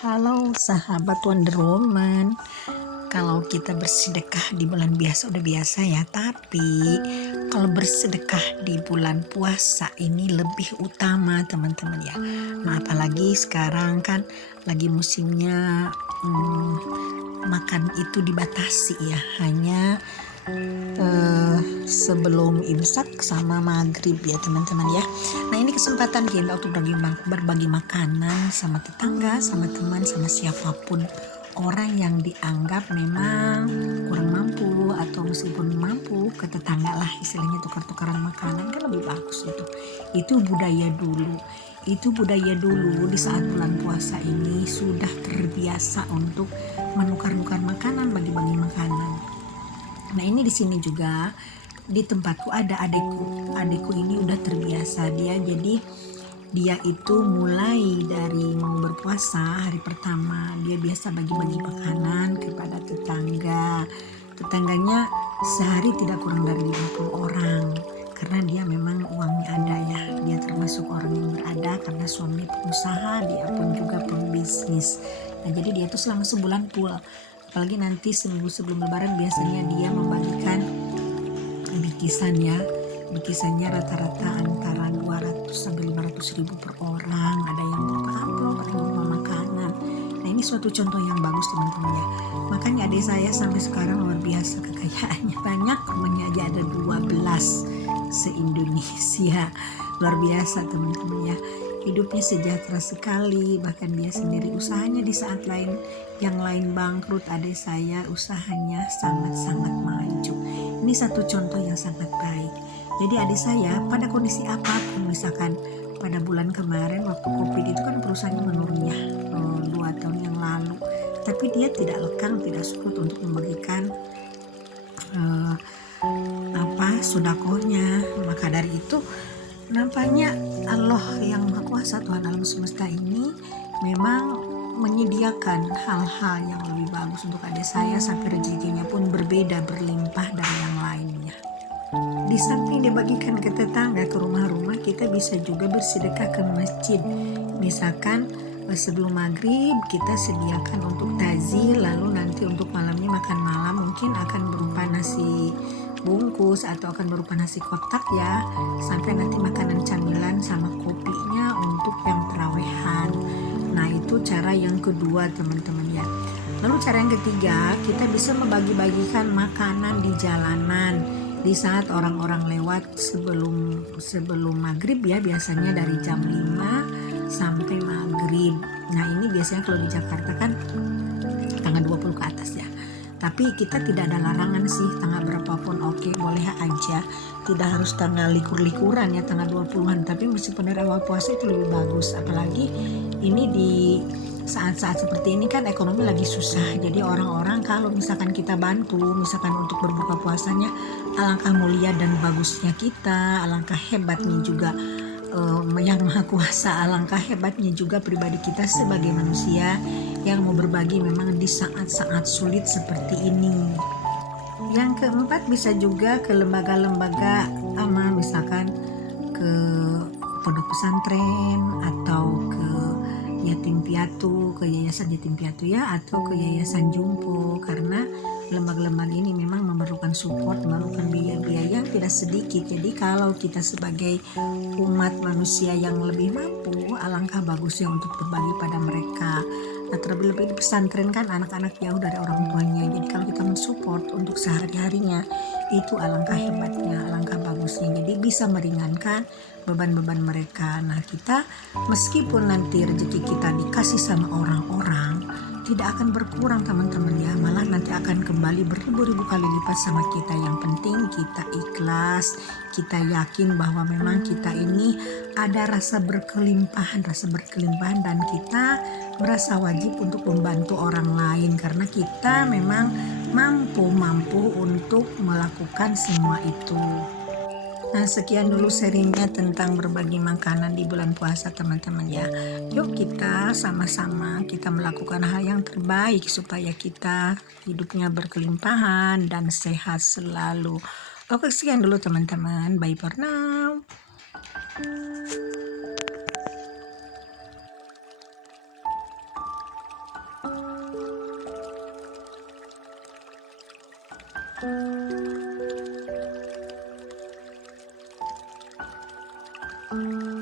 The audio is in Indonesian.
Halo sahabat Wonder Woman. Kalau kita bersedekah di bulan biasa udah biasa ya, tapi kalau bersedekah di bulan puasa ini lebih utama teman-teman ya. Nah apalagi sekarang kan lagi musimnya makan itu dibatasi ya, hanya sebelum imsak sama maghrib ya teman-teman ya. Nah ini kesempatan kita untuk berbagi makanan sama tetangga, sama teman, sama siapapun orang yang dianggap memang kurang mampu, atau meskipun mampu ke tetangga lah, istilahnya tukar-tukaran makanan kan lebih bagus itu budaya dulu di saat bulan puasa ini sudah terbiasa untuk menukar-nukar makanan, bagi-bagi makanan. Nah ini di sini juga di tempatku ada adikku ini udah terbiasa dia itu mulai dari mau berpuasa hari pertama dia biasa bagi-bagi makanan kepada tetangganya sehari tidak kurang dari 50 orang karena dia memang uangnya ada ya, dia termasuk orang yang berada karena suami pengusaha, dia pun juga pembisnis. Nah jadi dia tuh selama sebulan full, apalagi nanti seminggu sebelum lebaran biasanya dia membagikan bikisannya rata-rata antara 200 sampai 500 ribu per orang, ada yang berupa amplop, ada yang berupa makanan. Nah ini suatu contoh yang bagus teman-teman ya, makanya adik saya sampai sekarang luar biasa kekayaannya, banyak, rumahnya aja ada 12 se-Indonesia, luar biasa teman-teman ya, hidupnya sejahtera sekali, bahkan dia sendiri usahanya di saat yang lain bangkrut, adik saya usahanya sangat-sangat maju. Ini satu contoh yang sangat baik. Jadi adik saya pada kondisi apapun, misalkan pada bulan kemarin waktu COVID itu kan perusahaannya menurun ya, 2 tahun yang lalu, tapi dia tidak lekang, tidak surut untuk membagikan sudakohnya. Maka dari itu nampaknya Allah yang Maha Kuasa, Tuhan alam semesta ini memang menyediakan hal-hal yang lebih bagus untuk adik saya, sampai rezekinya pun berbeda, berlimpah dari yang lainnya. Di samping dibagikan ke tetangga, ke rumah-rumah, kita bisa juga bersedekah ke masjid. Misalkan sebelum maghrib kita sediakan untuk takjil, lalu nanti untuk malamnya makan malam mungkin akan berupa nasi bungkus atau akan berupa nasi kotak ya, sampai nanti makanan camilan sama kopinya untuk yang terawehan. Nah itu cara yang kedua teman-teman ya. Lalu cara yang ketiga, kita bisa membagi-bagikan makanan di jalanan di saat orang-orang lewat sebelum maghrib ya, biasanya dari jam 5 sampai maghrib. Nah ini biasanya kalau di Jakarta kan tanggal 20 ke atas ya, tapi kita tidak ada larangan sih, tanggal berapapun oke, boleh aja, tidak harus tanggal likur-likuran ya, tanggal 20-an, tapi meskipun dari awal puasa itu lebih bagus, apalagi ini di saat-saat seperti ini kan ekonomi lagi susah, jadi orang-orang kalau misalkan kita bantu, misalkan untuk berbuka puasanya, alangkah mulia dan bagusnya kita, alangkah hebatnya juga yang Maha Kuasa, alangkah hebatnya juga pribadi kita sebagai manusia yang mau berbagi memang di saat-saat sulit seperti ini. Yang keempat, bisa juga ke lembaga-lembaga amal, misalkan ke pondok pesantren atau ke yatim piatu, ke yayasan yatim piatu ya, atau ke yayasan jumpo, karena lembaga-lembaga ini memang memerlukan support, memerlukan biaya yang tidak sedikit. Jadi kalau kita sebagai umat manusia yang lebih mampu, alangkah bagusnya untuk berbagi pada mereka. Nah terlebih-lebih di pesantren kan anak-anak jauh dari orang tuanya, jadi kalau kita mensupport untuk sehari-harinya, itu alangkah hebatnya, alangkah bagusnya, jadi bisa meringankan beban-beban mereka. Nah kita meskipun nanti rezeki kita dikasih sama orang-orang, tidak akan berkurang teman-teman ya, malah nanti akan kembali beribu-ribu kali lipat sama kita. Yang penting kita ikhlas, kita yakin bahwa memang kita ini ada rasa berkelimpahan, dan kita merasa wajib untuk membantu orang lain karena kita memang mampu untuk melakukan semua itu. Nah sekian dulu sharingnya tentang berbagi makanan di bulan puasa teman-teman ya. Yuk kita sama-sama kita melakukan hal yang terbaik supaya kita hidupnya berkelimpahan dan sehat selalu. Oke sekian dulu teman-teman, bye for now. Thank you.